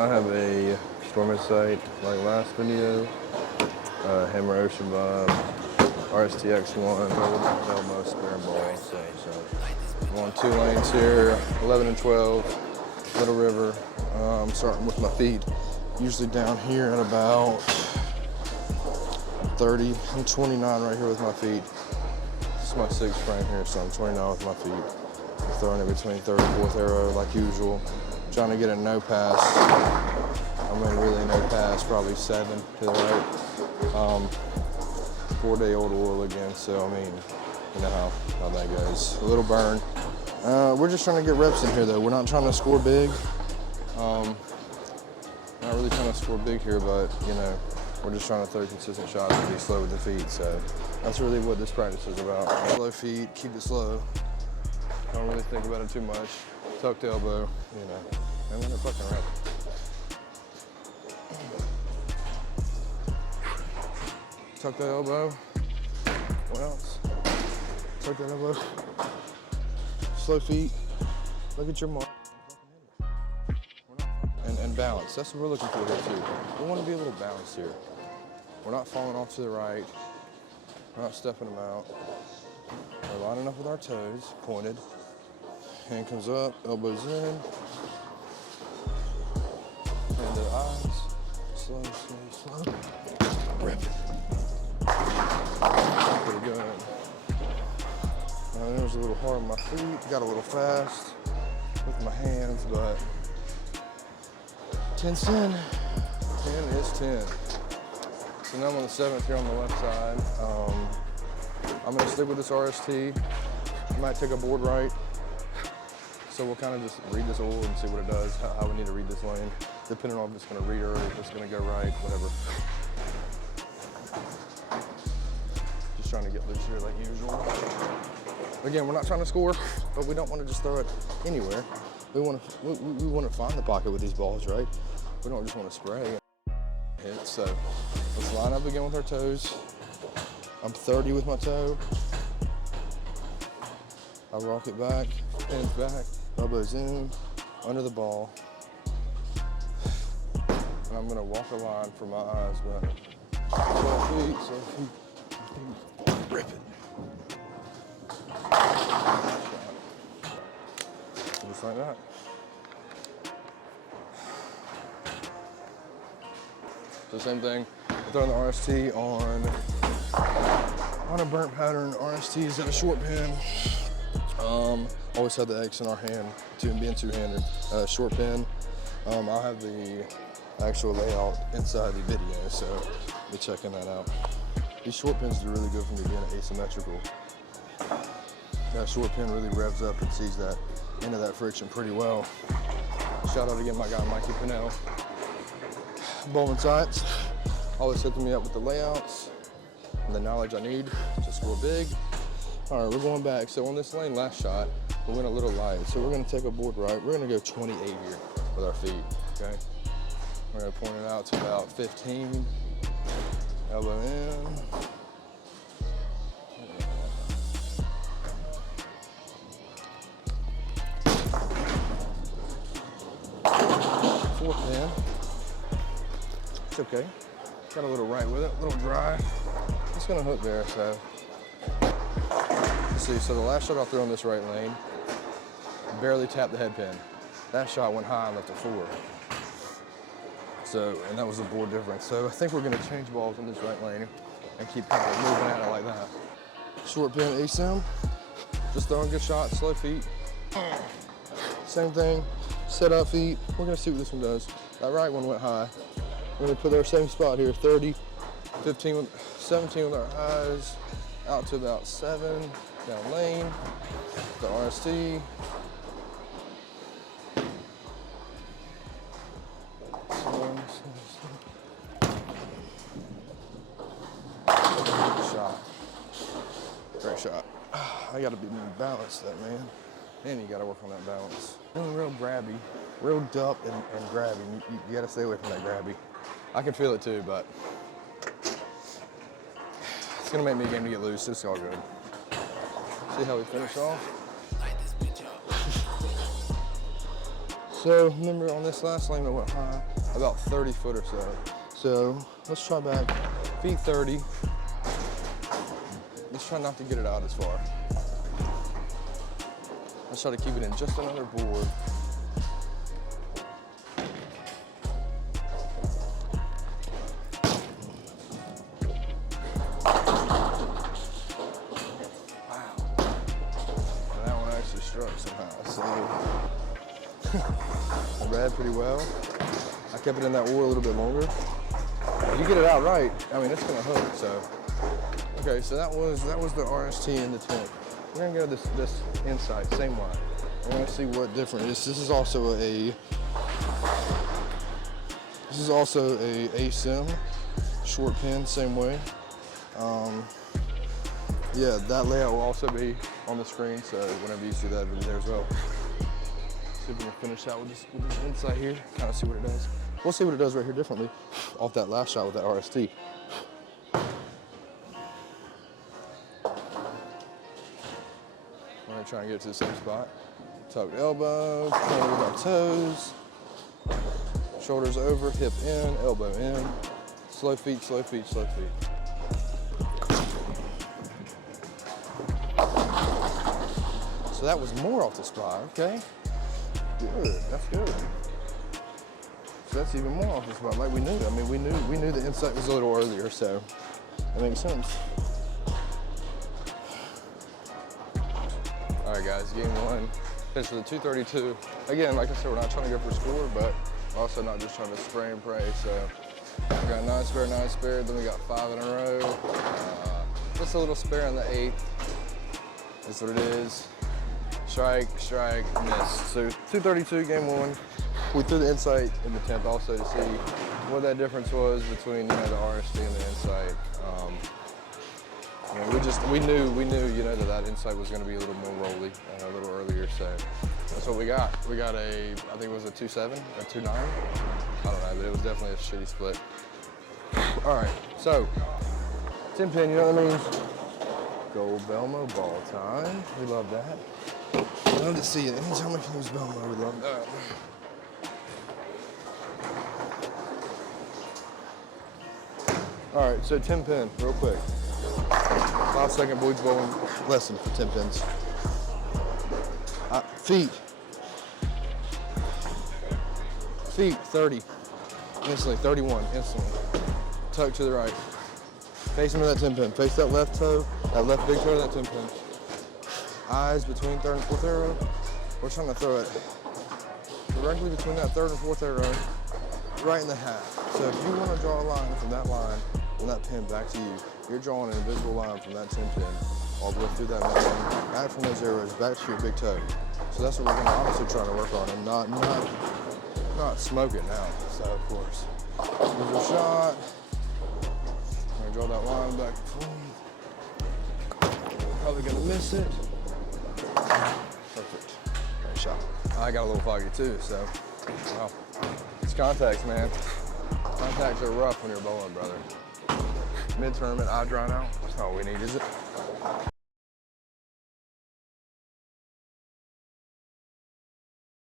I have a storm sight like last video, Hammer Ocean Vibe, RSTX1, Belmo spare ball. So I'm on 2 lanes here, 11 and 12, Little River. I'm starting with my feet, usually down here at about 30. I'm 29 right here with my feet. This is my 6th frame here, so I'm 29 with my feet. I'm throwing it between 3rd and 4th arrow like usual. Trying to get a no pass. I mean, really no pass, probably 7 to the right. 4-day-old oil again, so I mean, you know how that goes. A little burn. We're just trying to get reps in here though. We're not trying to score big. Not really trying to score big here, but you know, we're just trying to throw consistent shots and be slow with the feet. So that's really what this practice is about. Slow feet, keep it slow. Don't really think about it too much. Tuck the elbow, you know, and let it fucking rip. Tuck the elbow. What else? Tuck that elbow. Slow feet. Look at your mark. And balance. That's what we're looking for here too. We want to be a little balanced here. We're not falling off to the right. We're not stepping them out. We're lining up with our toes, pointed. Hand comes up, elbows in. Hand to the eyes. Slow, slow, slow. Rip it. Pretty good. It was a little hard on my feet. Got a little fast with my hands, but 10's 10. 10 is 10. So now I'm on the 7th here on the left side. I'm gonna stick with this RST. I might take a board right. So we'll kind of just read this oil and see what it does, how we need to read this lane, depending on if it's gonna read early, if it's gonna go right, whatever. Just trying to get loose here like usual. Again, we're not trying to score, but we don't want to just throw it anywhere. We want to find the pocket with these balls, right? We don't just want to spray and hit. So let's line up again with our toes. I'm 30 with my toe. I rock it back, hands back, elbows in, under the ball. And I'm gonna walk a line for my eyes better. So feet, rip it. Just like that. So same thing, I'm throwing the RST on a burnt pattern. RST is at a short pin. Always have the X in our hand, being two-handed. Short pin. I'll have the actual layout inside the video, so be checking that out. These short pins are really good for me being asymmetrical. That short pin really revs up and sees that into that friction pretty well. Shout out again my guy Mikey Pinnell. Bowman Sights, always hooking me up with the layouts and the knowledge I need to score big. All right, we're going back. So on this lane last shot, we went a little light. So we're gonna take a board right. We're gonna go 28 here with our feet, okay? We're gonna point it out to about 15. Elbow in. Fourth pin. It's okay. Got a little right with it, a little dry. It's gonna hook there, so. Let's see, so the last shot I threw on this right lane, barely tapped the head pin. That shot went high and left a 4. So, and that was the board difference. So I think we're gonna change balls in this right lane and keep kind of moving at it like that. Short pin ASIM, just throwing good shots, slow feet. Same thing, set up feet. We're gonna see what this one does. That right one went high. We're gonna put our same spot here, 30, 15, 17 with our eyes, out to about 7, down lane, the RST. Shot. Great shot. I gotta be more balanced there, man. And you gotta work on that balance. Feeling real grabby, real dup and grabby. You gotta stay away from that grabby. I can feel it too, but it's gonna make me a game to get loose. It's all good. See how we finish off? So remember on this last lane I went high, about 30 foot or so. So let's try back, feet 30. Let's try not to get it out as far. Let's try to keep it in just another board. Wow. And that one actually struck somehow, so I read pretty well. I kept it in that oar a little bit longer. If you get it out right, I mean, it's gonna hook, so. Okay, so that was the RST in the tent. We're gonna go this inside, same line. We're gonna see what different is. This is also a ASIM short pin, same way. Yeah, that layout will also be on the screen, so whenever you see that, it'll be there as well. See if we can finish out with this inside here, kind of see what it does. We'll see what it does right here differently off that last shot with that RST. I'm gonna try and get it to the same spot. Tucked elbow, turn with our toes. Shoulders over, hip in, elbow in. Slow feet, slow feet, slow feet. So that was more off the spot, okay? Good, that's good. So that's even more off the spot, like we knew. I mean, we knew the insight was a little earlier, so that makes sense. All right, guys, game one. Finished with a 232. Again, like I said, we're not trying to go for score, but also not just trying to spray and pray. So we got 9 spare, then we got 5 in a row. Just a little spare on the 8th. That's what it is. Strike, strike, miss. So 232, game one. We threw the insight in the 10th also to see what that difference was between, you know, the RST and the insight. I mean, we knew, you know, that insight was going to be a little more rolly, a little earlier. So that's what we got. We got I think it was a 2.7, a 2.9. I don't know, but it was definitely a shitty split. All right, so 10 pin, you know what that means? Gold Belmo ball time. We love that. We love to see it. Anytime we can use Belmo, we love that. All right, so 10 pin, real quick. 5-second Boyd's bowling lesson for 10 pins. Feet 30, instantly, 31, instantly. Tuck to the right. Face into that 10 pin. Face that left toe, that left big toe to that 10 pin. Eyes between 3rd and 4th arrow. We're trying to throw it directly between that 3rd and 4th arrow, right in the half. So if you want to draw a line from that pin back to you, you're drawing an invisible line from that 10 pin all the way through that line, back from those arrows, back to your big toe. So that's what we're gonna obviously try to work on, and not smoke it now. So of course, here's our shot. I'm gonna draw that line back. Probably gonna miss it. Perfect. Great shot. I got a little foggy too, so wow. It's contacts, man. Contacts are rough when you're bowling, brother. Mid-tournament, eye drying out. That's not all we need, is it?